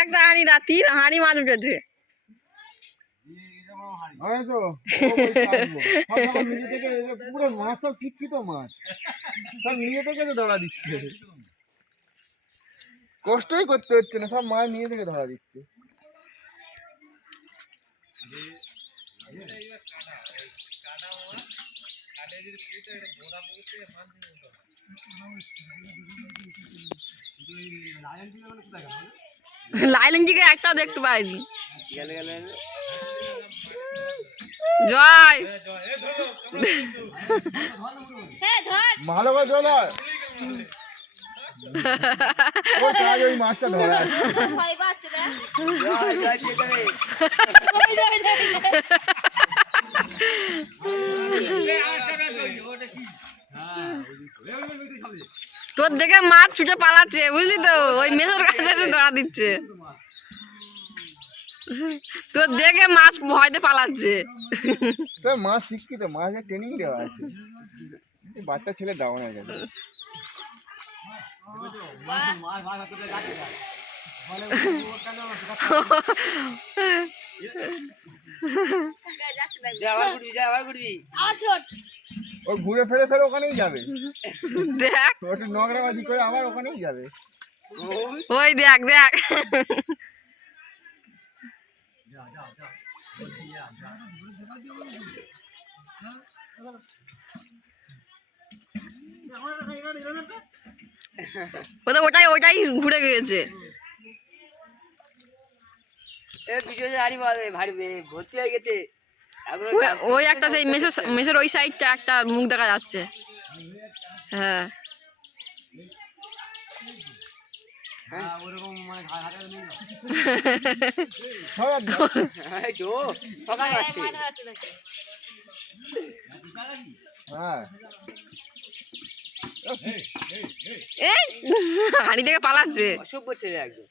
একটা হাঁড়ি না, 3 হাঁড়ি মাছ উঠেছে। পুরো মাছ সব শিক্ষিত মাছ, সব নিজে থেকে তো ধরা দিচ্ছে, কষ্টই করতে হচ্ছে না, সব মাছ নিজে থেকে ধরা দিচ্ছে। লাইলনজিকে একটাও দেখতে পাইনি। জয় ভালো করে ধর, ওই মাছটা ধরা আছে। তোর দেখে মাছ ছুটে পালাচ্ছে, বুঝলি তো, ওই মেসোর কাছে ধরা দিচ্ছে। তোর দেখে মাছ ভয়তে পালাচ্ছে। সব মাছ শিক্ষিত, মাছের ট্রেনিং দেওয়া আছে, বাচ্চা ছেলে দেওয়া না গেছে। ও ঘুরে ফেরে ফেরে ওখানেই যাবে, দেখ ওটা নগরাবাজি করে আবার ওখানেই যাবে। ওই দেখ দেখ, ওটাই ওটাই ঘুরে গিয়েছে। ভর্তি হয়ে গেছে। ওই একটা সেই মেসোর ওই সাইডটা একটা মুখ দেখা যাচ্ছে। হ্যাঁ হাঁড়ি থেকে পালাচ্ছে, অসভ্য ছেলে একদম।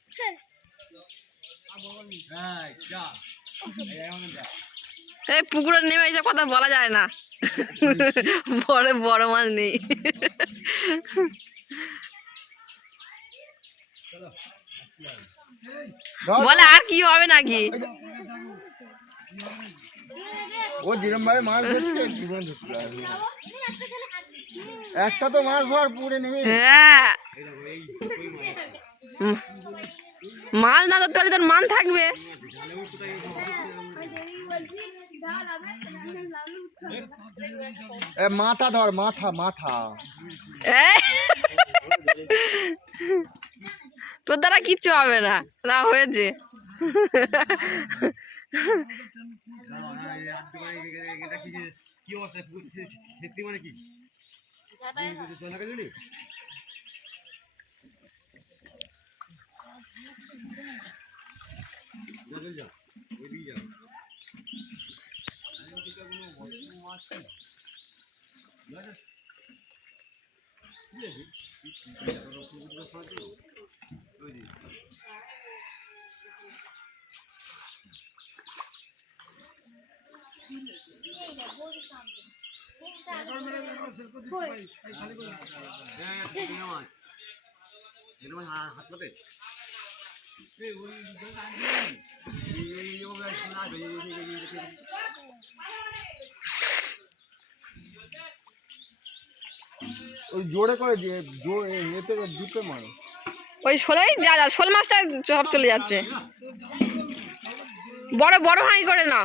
এই পুকুরে নেমে এইসব কথা বলা যায় না, বড় বড় মাছ নেই। বলে আর কি হবে নাকি, ও যেরকম ভাবে মাছ ধরছে জীবন ধরতে পারবে। একটা তো মাছ ধর পুরে নেমে। হ্যাঁ মাছ না ধরতে পারলে তোর মান থাকবে। মাথা ধর, মাথা মাথা, তোর দ্বারা কিচ্ছু হবে না, না হয়েছে। ওই জোরে করে দিয়ে এতে দুটো মারো, ওই শোলেই যা যা, শোল মাছটা সব চলে যাচ্ছে। বড় বড় হাঁড়ি করে না,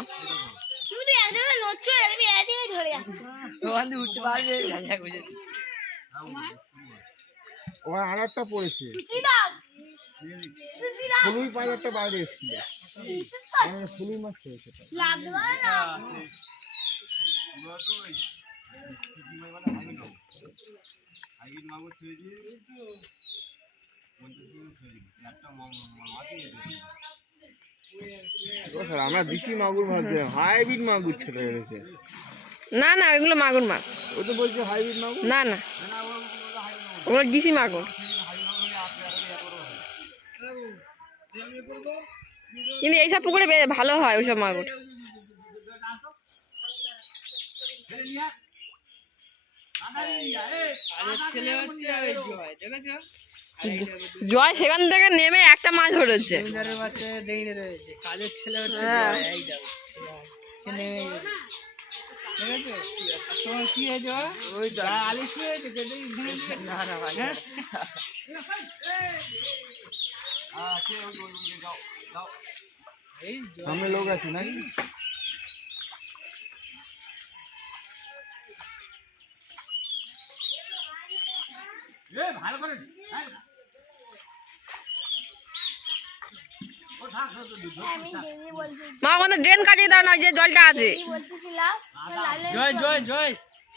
ওখানে আর একটা পড়েছে, ফুলুই পাঁচ একটা বাইরে এসেছিল, ফুলুই মাছ পড়েছে। আমরা দেশি মাগুর ভাবছি, হাইব্রিড মাগুর ছেড়ে রয়েছে। না না ওইগুলো মাগুর মাছ, ও তো বলছে হাইব্রিড মাগুর। না না ওগুলো ডিসি মাগুর, কিন্তু এইসব পুকুরে ভালো হয় ওইসব মাগুর। ছেলে হচ্ছে ওই জয়, দেখেছো? জয় সেখান থেকে নেমে একটা মাছ ধরেছে। জমিদারের বাচ্চা দেখে রয়েছে, কাজের ছেলে হচ্ছে হ্যাঁ। জয়, এই দেখো। সে নেমে গেছে। দেখেছো? আর তোমার কি হয়েছে বাবা? ওই তো। আলিশি হয়েছে, যেটাই ভেঙে দিয়েছে। না না ভাই হ্যাঁ? এই জয়। সামনে লোক আছে নাকি? মা আমাদের ড্রেন কাটিয়ে দাও না, যে জলটা আছে। জয় জয় জয়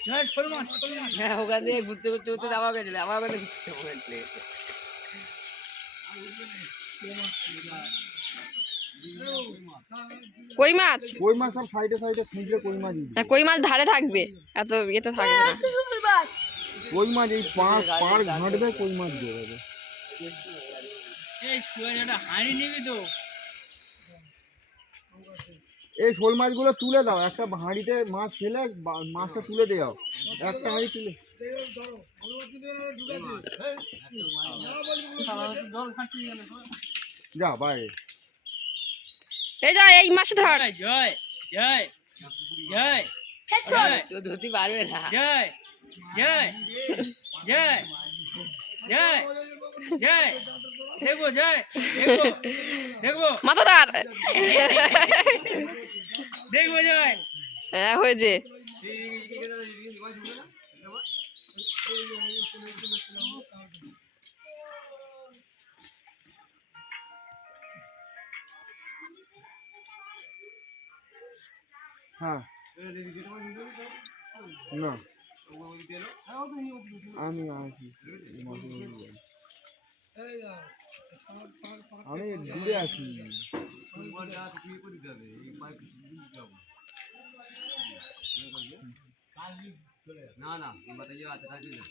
জয়, শোল মাছ, শোল মাছ। হ্যাঁ ওখান থেকে ঘুরতে ঘুরতে ঘুরতে আমার গেছিল আমার ওখানে ঘুরতে লেগেছে কই মাছ? কই মাছ সব সাইডে সাইডে খুঁজলে কই মাছ হ্যাঁ, কই মাছ ধারে থাকবে, এত ইয়েতে থাকবে না। কই মাছ এই পাড় ঘাঁটবে কই মাছ বেরোবে। এই শুয়ে একটা হাঁড়ি নিবি তো? এই শোল মাছগুলো তুলে দাও, একটা হাঁড়িতে মাছ ফেলে মাছটা তুলে দাও, একটা হাঁড়ি তুলে। যা বাইরে। এই যা, এই মাছ ধর। জয় জয় জয় জয় কেউ ধরতে পারবে না জয় জয় জয় জয় জয়, দেখবো জয়, দেখবো দেখবো মাথা ধর। দেখবো জয়। হ্যাঁ হয়েছে। হ্যাঁ না আমি আছি, আমি দূরে আছি। না না बताइए आता था कि ना